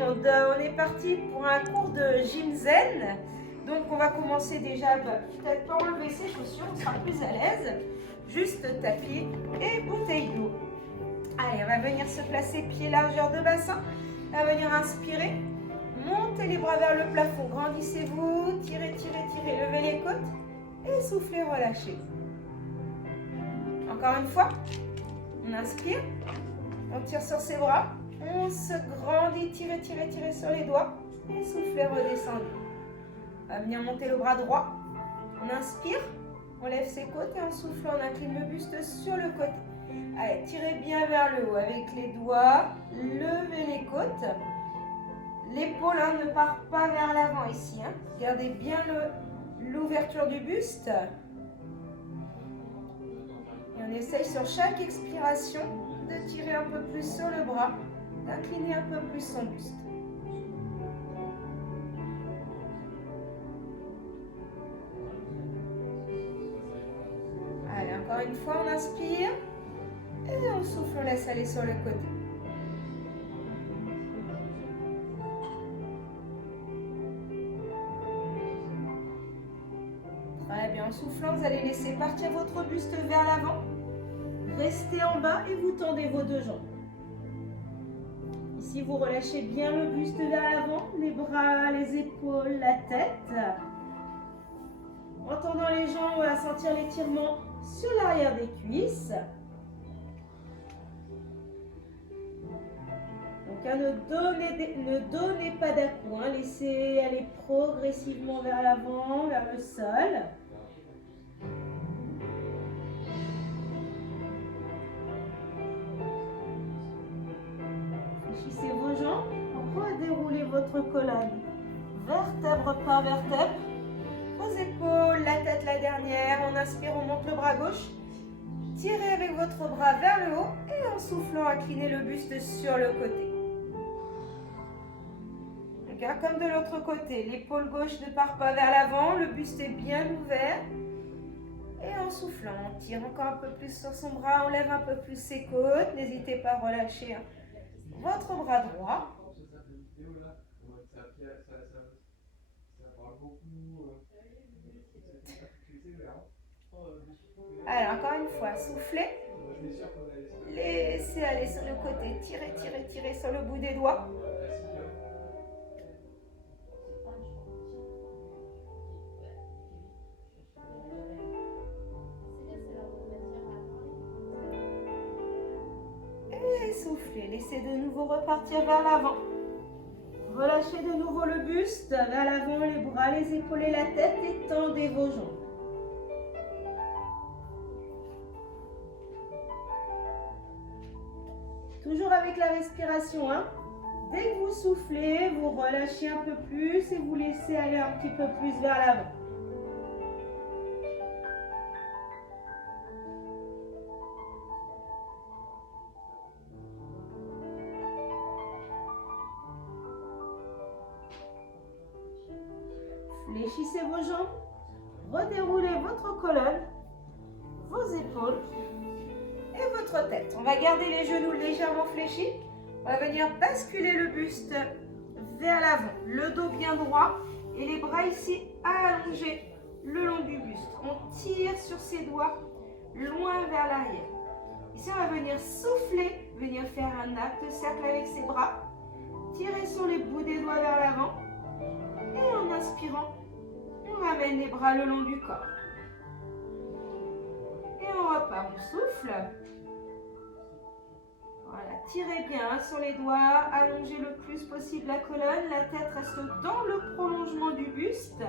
monde, on est parti pour un cours de gym zen. Donc on va commencer déjà, peut-être pas enlever ses chaussures, on sera plus à l'aise. Juste tapis et bouteille d'eau. Allez, on va venir se placer pied largeur de bassin. On va venir inspirer. Montez les bras vers le plafond, grandissez-vous, tirez, tirez, tirez, levez les côtes et soufflez, relâchez. Encore une fois, on inspire, on tire sur ses bras, on se grandit, tirez, tirez, tirez sur les doigts et soufflez, redescendez. On va venir monter le bras droit, on inspire, on lève ses côtes et en soufflant, on incline le buste sur le côté. Allez, tirez bien vers le haut avec les doigts, levez les côtes. L'épaule ne part pas vers l'avant ici. Gardez bien l'ouverture du buste. Et on essaye sur chaque expiration de tirer un peu plus sur le bras, d'incliner un peu plus son buste. Allez, encore une fois, on inspire et on souffle, on laisse aller sur le côté. Très bien, en soufflant, vous allez laisser partir votre buste vers l'avant. Restez en bas et vous tendez vos deux jambes. Ici, vous relâchez bien le buste vers l'avant, les bras, les épaules, la tête. En tendant les jambes, on va sentir l'étirement sur l'arrière des cuisses. Donc, ne donnez pas d'à-coups, laissez aller progressivement vers l'avant, vers le sol. Fléchissez vos jambes, redéroulez votre colonne, vertèbre par vertèbre, vos épaules, la tête la dernière. On inspire, on monte le bras gauche, tirez avec votre bras vers le haut et en soufflant, inclinez le buste sur le côté. Comme de l'autre côté, l'épaule gauche ne part pas vers l'avant, le buste est bien ouvert. Et en soufflant, on tire encore un peu plus sur son bras, on lève un peu plus ses côtes. N'hésitez pas à relâcher votre bras droit. Alors, encore une fois, soufflez. Laissez aller sur le côté, tirez, tirez, tirez sur le bout des doigts. Et soufflez, laissez de nouveau repartir vers l'avant. Relâchez de nouveau le buste vers l'avant, les bras, les épaules et la tête et tendez vos jambes. Toujours avec la respiration. Dès que vous soufflez, vous relâchez un peu plus et vous laissez aller un petit peu plus vers l'avant. Fléchissez vos jambes, redéroulez votre colonne, vos épaules et votre tête. On va garder les genoux légèrement fléchis. On va venir basculer le buste vers l'avant, le dos bien droit et les bras ici allongés le long du buste. On tire sur ses doigts loin vers l'arrière. Ici, on va venir souffler, venir faire un acte de cercle avec ses bras. Tirer sur les bouts des doigts vers l'avant et en inspirant, on ramène les bras le long du corps. Et on repart, on souffle. Voilà, tirez bien sur les doigts, allongez le plus possible la colonne, la tête reste dans le prolongement du buste.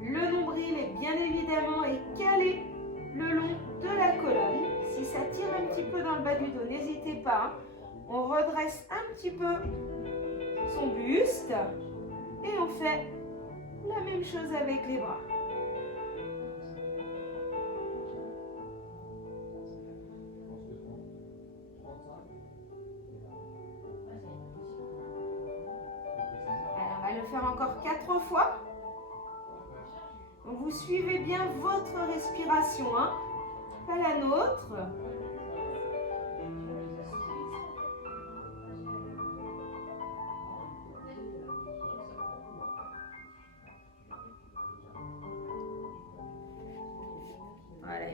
Le nombril est bien évidemment calé le long de la colonne. Si ça tire un petit peu dans le bas du dos, n'hésitez pas. On redresse un petit peu son buste et on fait la même chose avec les bras. Alors, on va le faire encore 4 fois. Donc, vous suivez bien votre respiration, pas la nôtre.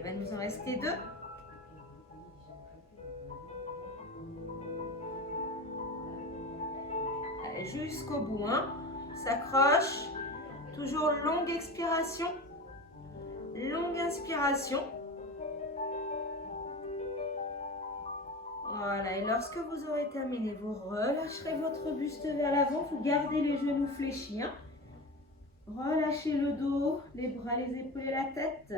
il va nous en rester 2. Allez, jusqu'au bout, hein. S'accroche. Toujours longue expiration. Longue inspiration. Voilà, et lorsque vous aurez terminé, vous relâcherez votre buste vers l'avant. Vous gardez les genoux fléchis, hein. Relâchez le dos, les bras, les épaules et la tête.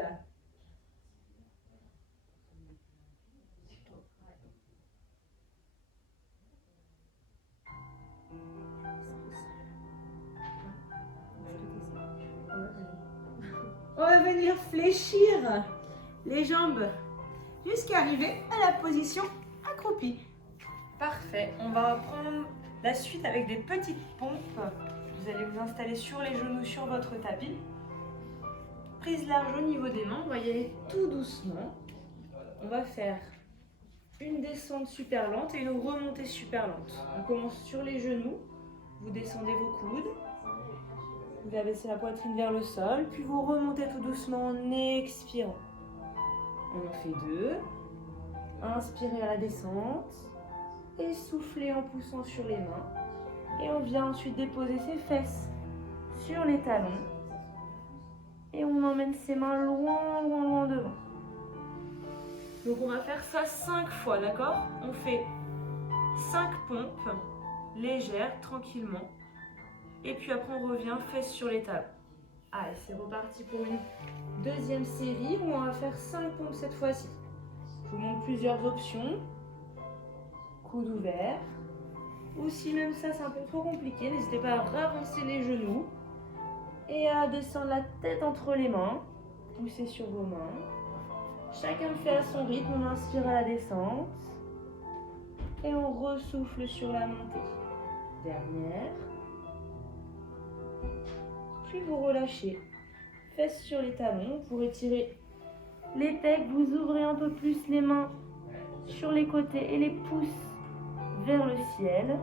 On va venir fléchir les jambes jusqu'à arriver à la position accroupie. Parfait. On va reprendre la suite avec des petites pompes. Vous allez vous installer sur les genoux sur votre tapis. Prise large au niveau des mains. On va y aller tout doucement. On va faire une descente super lente et une remontée super lente. On commence sur les genoux. Vous descendez vos coudes. Vous abaissez la poitrine vers le sol. Puis vous remontez tout doucement en expirant. On en fait 2. Inspirez à la descente. Et soufflez en poussant sur les mains. Et on vient ensuite déposer ses fesses sur les talons. Et on emmène ses mains loin, loin, loin devant. Donc on va faire ça 5 fois, d'accord? On fait 5 pompes légères, tranquillement. Et puis après on revient fesses sur les talons. Allez, c'est reparti pour une deuxième série où on va faire 5 pompes cette fois-ci. Je vous montre plusieurs options. Coude ouvert. Ou si même ça c'est un peu trop compliqué, n'hésitez pas à ravancer les genoux et à descendre la tête entre les mains. Poussez sur vos mains. Chacun fait à son rythme, on inspire à la descente et on ressouffle sur la montée. Dernière. Puis vous relâchez. Fesses sur les talons, vous retirez les pecs, vous ouvrez un peu plus les mains sur les côtés et les pouces vers le ciel.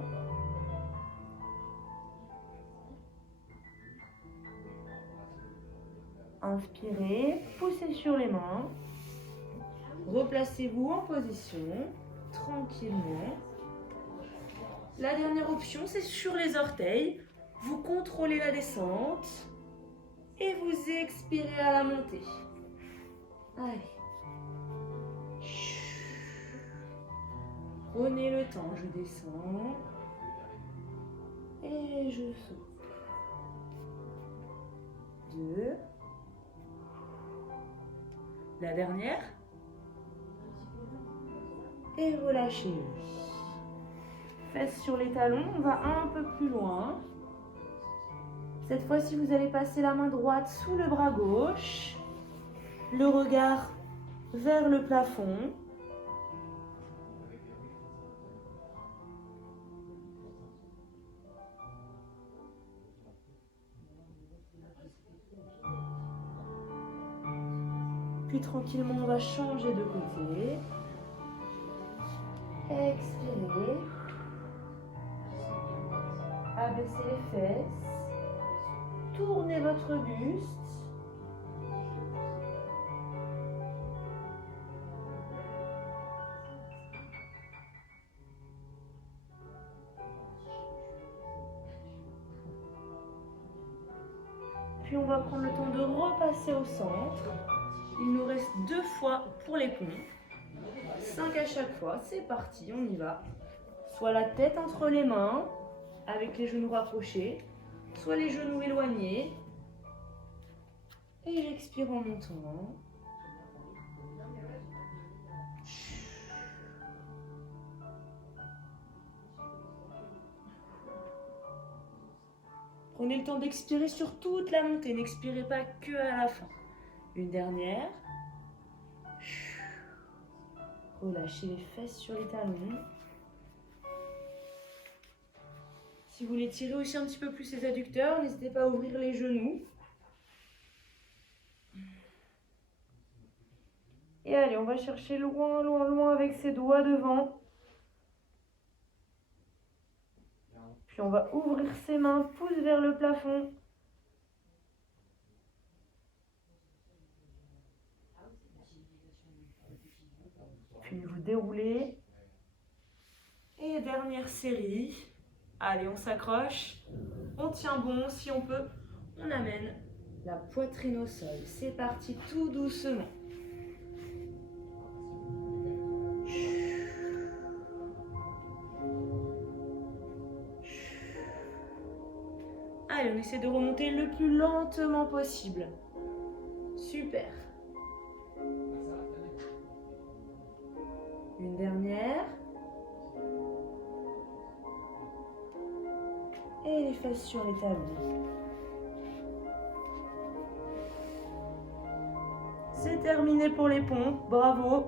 Inspirez, poussez sur les mains. Replacez-vous en position, tranquillement. La dernière option, c'est sur les orteils. Vous contrôlez la descente et vous expirez à la montée. Allez. Prenez le temps, je descends et je souffle. 2. La dernière. Et relâchez. Fesses sur les talons, on va un peu plus loin. Cette fois-ci, vous allez passer la main droite sous le bras gauche. Le regard vers le plafond. Puis tranquillement, on va changer de côté. Expirez. Abaissez les fesses. Tournez votre buste. Puis on va prendre le temps de repasser au centre. Il nous reste 2 fois pour les pompes. 5 à chaque fois. C'est parti, on y va. Soit la tête entre les mains, avec les genoux rapprochés, soit les genoux éloignés. Et j'expire en montant. Prenez le temps d'expirer sur toute la montée. N'expirez pas que à la fin. Une dernière. Relâchez les fesses sur les talons. Si vous voulez tirer aussi un petit peu plus les adducteurs, n'hésitez pas à ouvrir les genoux. Et allez, on va chercher loin, loin, loin avec ses doigts devant. Puis on va ouvrir ses mains, pouce vers le plafond. dérouler. Et dernière série. Allez, on s'accroche. On tient bon. Si on peut, on amène la poitrine au sol. C'est parti tout doucement. Allez, on essaie de remonter le plus lentement possible. Super. Une dernière. Et les fesses sur l'établi. C'est terminé pour les pompes. Bravo.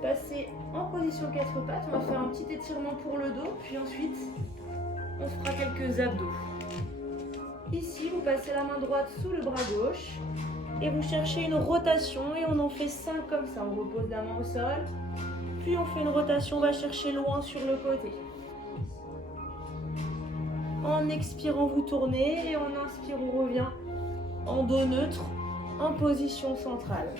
Passez en position 4 pattes. On va faire un petit étirement pour le dos. Puis ensuite, on fera quelques abdos. Ici, vous passez la main droite sous le bras gauche. Et vous cherchez une rotation. Et on en fait 5 comme ça. On repose la main au sol. Puis on fait une rotation. On va chercher loin sur le côté. En expirant, vous tournez. Et en inspirant, on revient en dos neutre, en position centrale.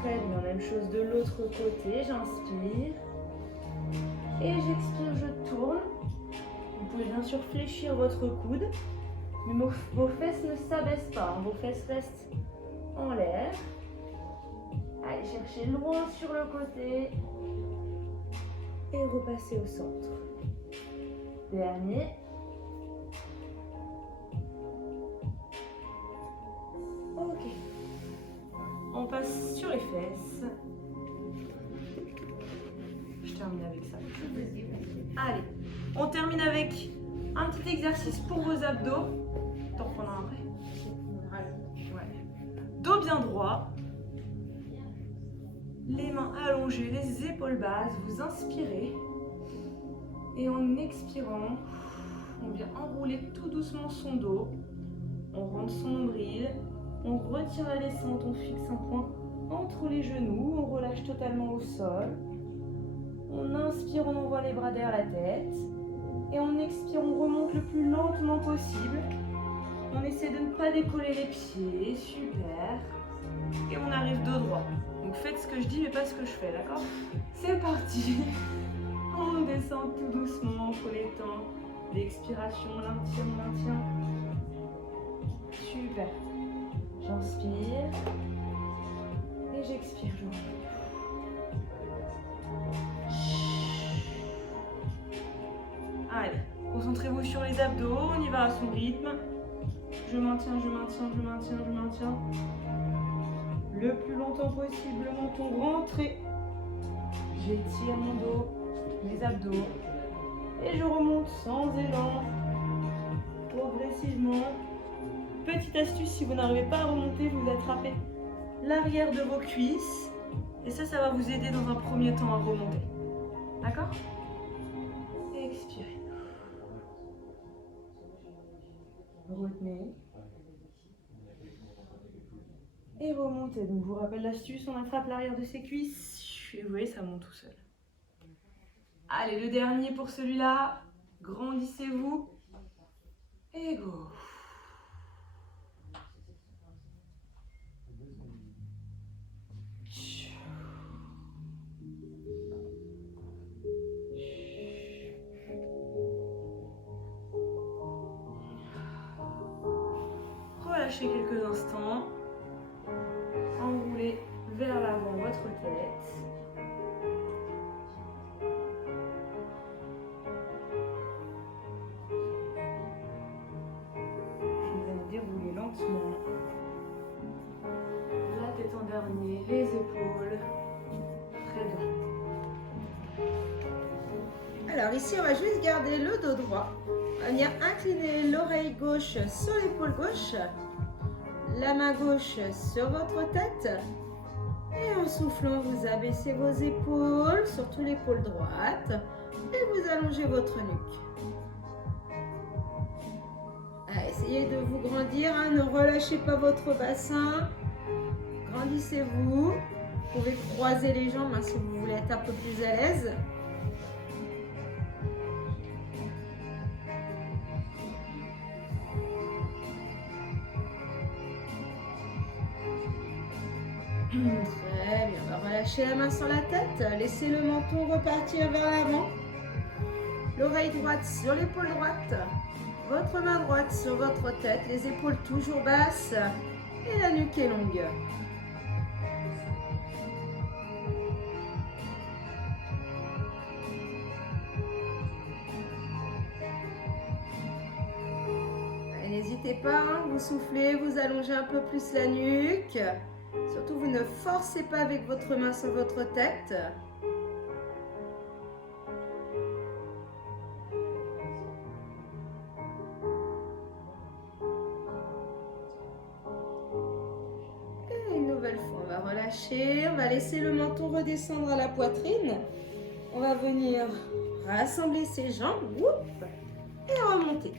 Très bien, même chose de l'autre côté, j'inspire et j'expire, je tourne. Vous pouvez bien sûr fléchir votre coude, mais vos fesses ne s'abaissent pas, vos fesses restent en l'air. Allez, cherchez loin sur le côté et repassez au centre. Dernier. Ok. On passe sur les fesses. Je termine avec ça. Allez, on termine avec un petit exercice pour vos abdos. T'en reprends un après. Ouais. Dos bien droit. Les mains allongées, les épaules basses. Vous inspirez. Et en expirant, on vient enrouler tout doucement son dos. On rentre son nombril. On retire la descente, on fixe un point entre les genoux, on relâche totalement au sol. On inspire, on envoie les bras derrière la tête. Et on expire, on remonte le plus lentement possible. On essaie de ne pas décoller les pieds, super. Et on arrive dos droit. Donc faites ce que je dis mais pas ce que je fais, d'accord? C'est parti. On descend tout doucement entre les temps. L'expiration, on maintient. Super. J'inspire et j'expire, je remonte. Allez, concentrez-vous sur les abdos, on y va à son rythme. Je maintiens. Le plus longtemps possible, le menton rentré. J'étire mon dos, mes abdos. Et je remonte sans élan, progressivement. Petite astuce, si vous n'arrivez pas à remonter, vous attrapez l'arrière de vos cuisses. Et ça va vous aider dans un premier temps à remonter. D'accord? Expirez. Retenez. Et remontez. Donc, je vous rappelle l'astuce, on attrape l'arrière de ses cuisses. Et vous voyez, ça monte tout seul. Allez, le dernier pour celui-là. Grandissez-vous. Et go. Relâchez quelques instants. Enroulez vers l'avant votre tête. Vous allez dérouler lentement. La tête en dernier, les épaules. Très bien. Alors ici, on va juste garder le dos droit. On va venir incliner l'oreille gauche sur l'épaule gauche. La main gauche sur votre tête. Et en soufflant, vous abaissez vos épaules, surtout l'épaule droite. Et vous allongez votre nuque. Allez, essayez de vous grandir, hein, ne relâchez pas votre bassin. Grandissez-vous. Vous pouvez croiser les jambes hein, si vous voulez être un peu plus à l'aise. Très bien, on va relâcher la main sur la tête. Laissez le menton repartir vers l'avant. L'oreille droite sur l'épaule droite. Votre main droite sur votre tête. Les épaules toujours basses. Et la nuque est longue. N'hésitez pas, hein, vous soufflez, vous allongez un peu plus la nuque. Surtout, vous ne forcez pas avec votre main sur votre tête. Et une nouvelle fois, on va relâcher. On va laisser le menton redescendre à la poitrine. On va venir rassembler ses jambes. Oups, et remonter.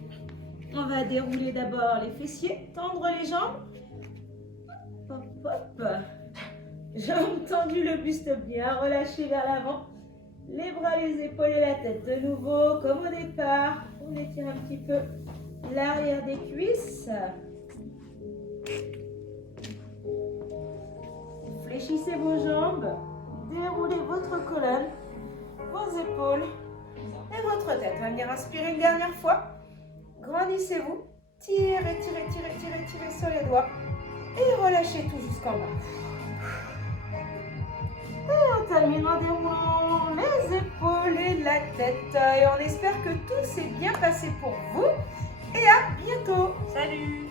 On va dérouler d'abord les fessiers, tendre les jambes. Hop, hop. Jambes tendues, le buste bien relâché vers l'avant. Les bras, les épaules et la tête de nouveau, comme au départ. On étire un petit peu l'arrière des cuisses. Fléchissez vos jambes. Déroulez votre colonne, vos épaules et votre tête. On va venir inspirer une dernière fois. Grandissez-vous, tirez, tirez, tirez, tirez, tirez sur les doigts et relâchez tout jusqu'en bas. Et on termine en déroulant les épaules et la tête. Et on espère que tout s'est bien passé pour vous. Et à bientôt. Salut!